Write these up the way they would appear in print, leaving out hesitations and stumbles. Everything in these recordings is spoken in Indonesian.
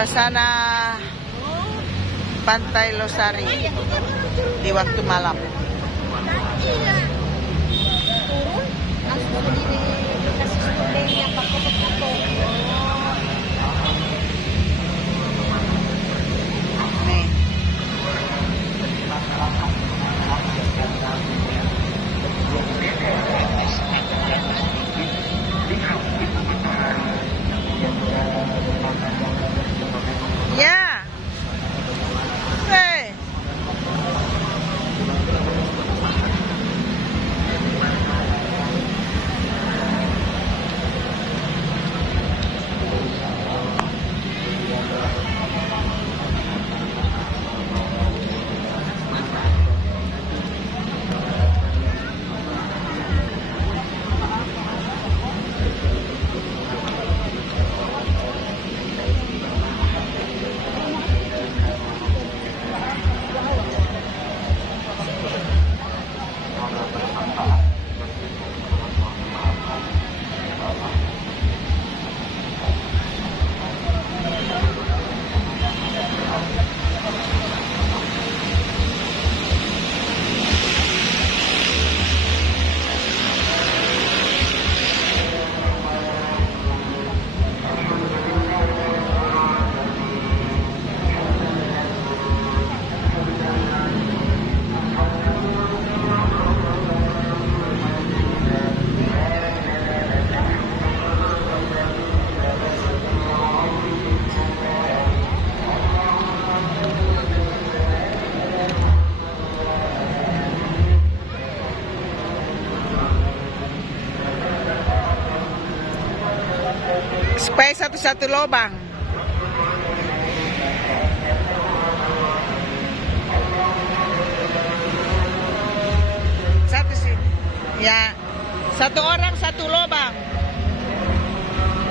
Suasana Pantai Losari di waktu malam. Turun langsung dikasih studenya pakai foto. Nih. Ya. Hey. Supaya satu-satu lubang. Satu sih. Ya. Satu orang satu lubang.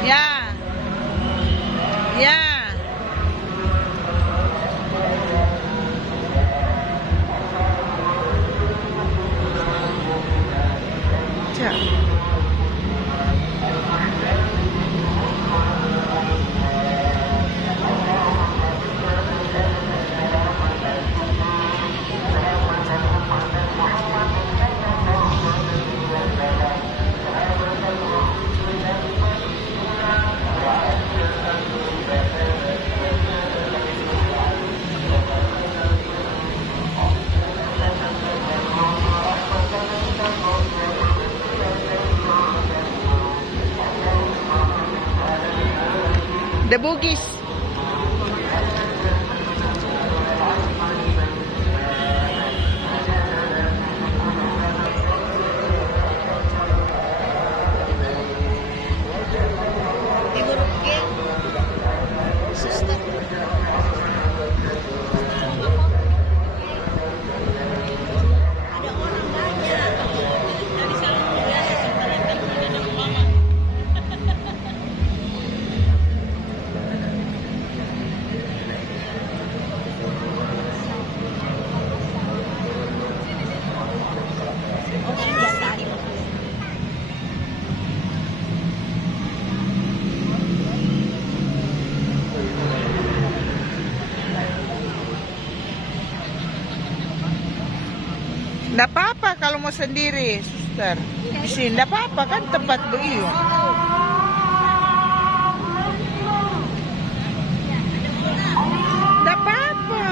Ya. Ya. Ya. The Bugis. Nggak apa-apa kalau mau sendiri, suster. Di sini nggak apa-apa kan tempat begitu. Nggak apa-apa.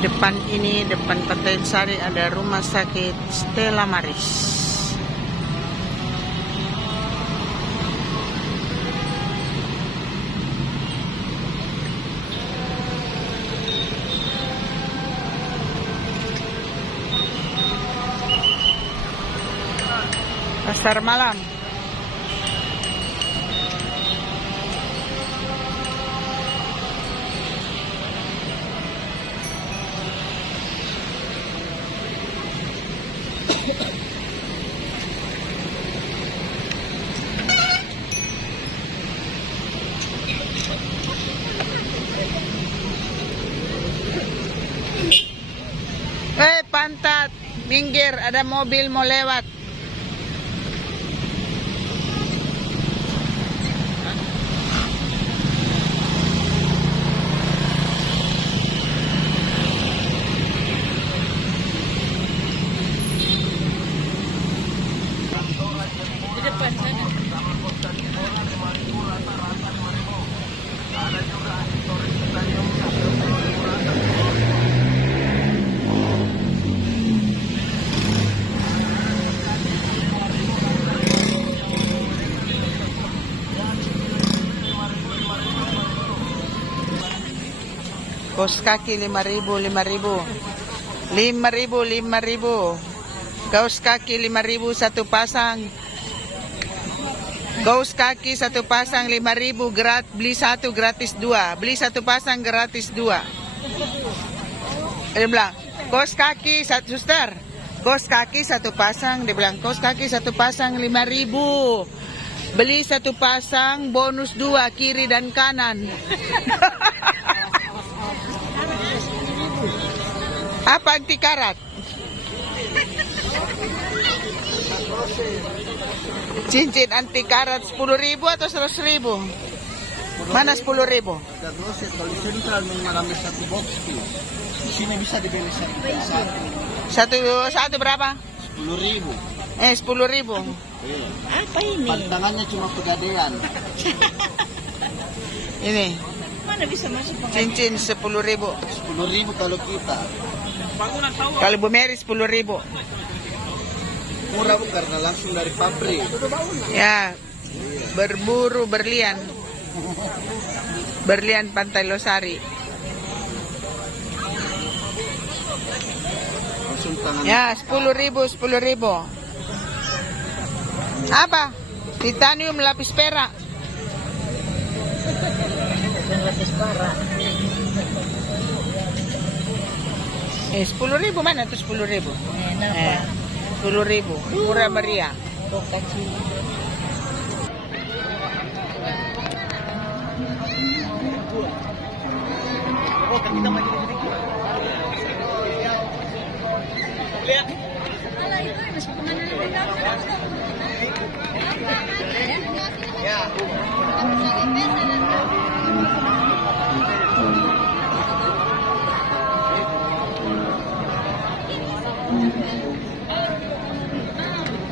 depan ini, depan Pantai Sari ada rumah sakit Stella Maris. Pasar malam. Pantat, minggir, ada mobil mau lewat. Di depan sana. Kos kaki 5.000, 5.000. 5.000, 5.000. Kaos kaki 5.000 satu pasang. Kaos kaki satu pasang 5.000, beli satu gratis dua. Beli satu pasang gratis dua. Dia bilang, kaos kaki satu, suster. Kaos kaki satu pasang, dia bilang, kaos kaki satu pasang 5.000. Beli satu pasang bonus dua, kiri dan kanan. Apa anti karat? Cincin anti karat 10.000 atau 100.000? Mana 10.000? Ada groset, kalau di sentral mengalami satu box di sini bisa dibeli Satu berapa? 10.000. 10.000. Iya. Apa ini? Pantangannya cuma pegadaian. Ini Mana bisa masuk cincin 10.000. 10.000 kalau kita. Kalau Bu Mary 10.000. Murah Bu, karena langsung dari pabrik. Ya, berburu berlian. Berlian Pantai Losari. Langsung tangan. Ya, 10.000, 10.000. Apa? Titanium lapis perak. lapis perak. 10.000 mana tuh 10.000? 10.000. Murah meriah.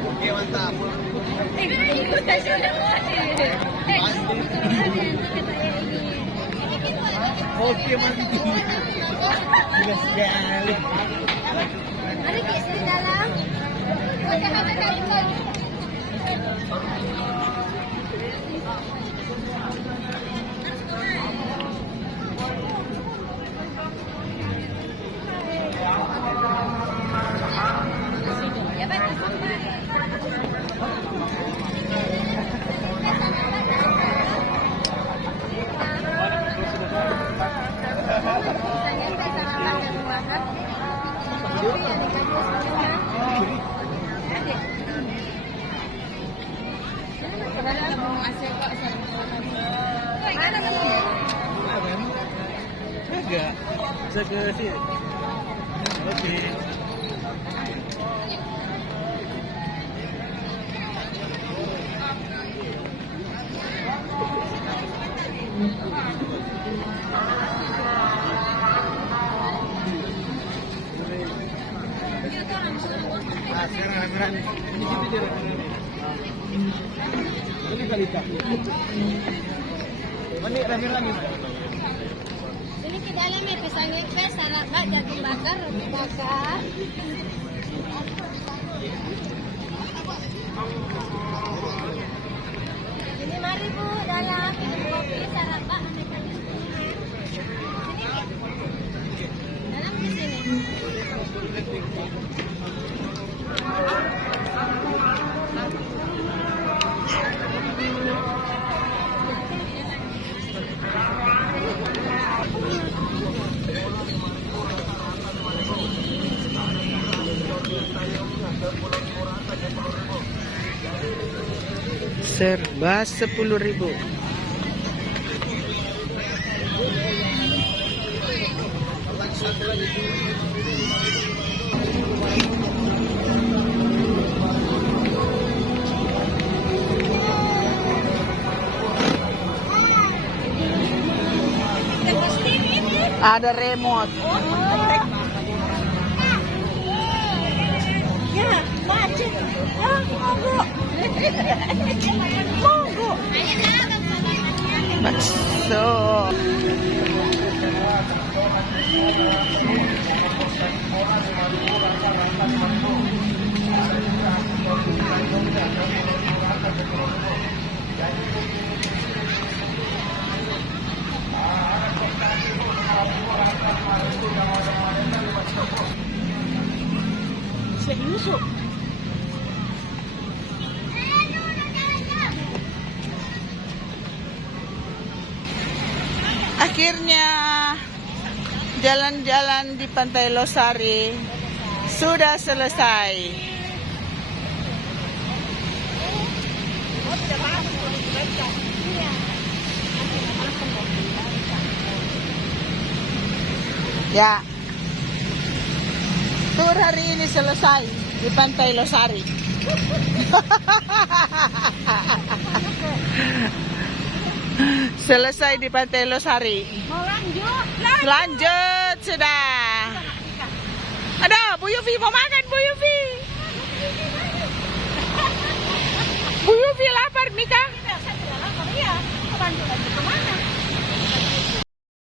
Oke, mantap. Oke, mantap. Gila sekali. Mari kita di dalam. Agak. Bisa ke sini. Oke. Nah, sekarang rame-rame. Ini kita dia rame-rame. Ini kali tak. Ini rame-rame. Ini ke dalam may pisang lipes, sarap ba, jagung bakar, roti bakar. Ini mari Bu, dalam minum kopi, sarap ba, sini. Dalam di sini. Serba 10.000. Ada remote. Ya, macet. Ah, monggo. Monggo. Bakso. Seryoso. Akhirnya jalan-jalan di Pantai Losari sudah selesai. Ya. Tur hari ini selesai di Pantai Losari. Selesai di Pantai Losari. Mau lanjut? Lanjut sudah. Ada Bu Yufi mau makan Bu Yufi.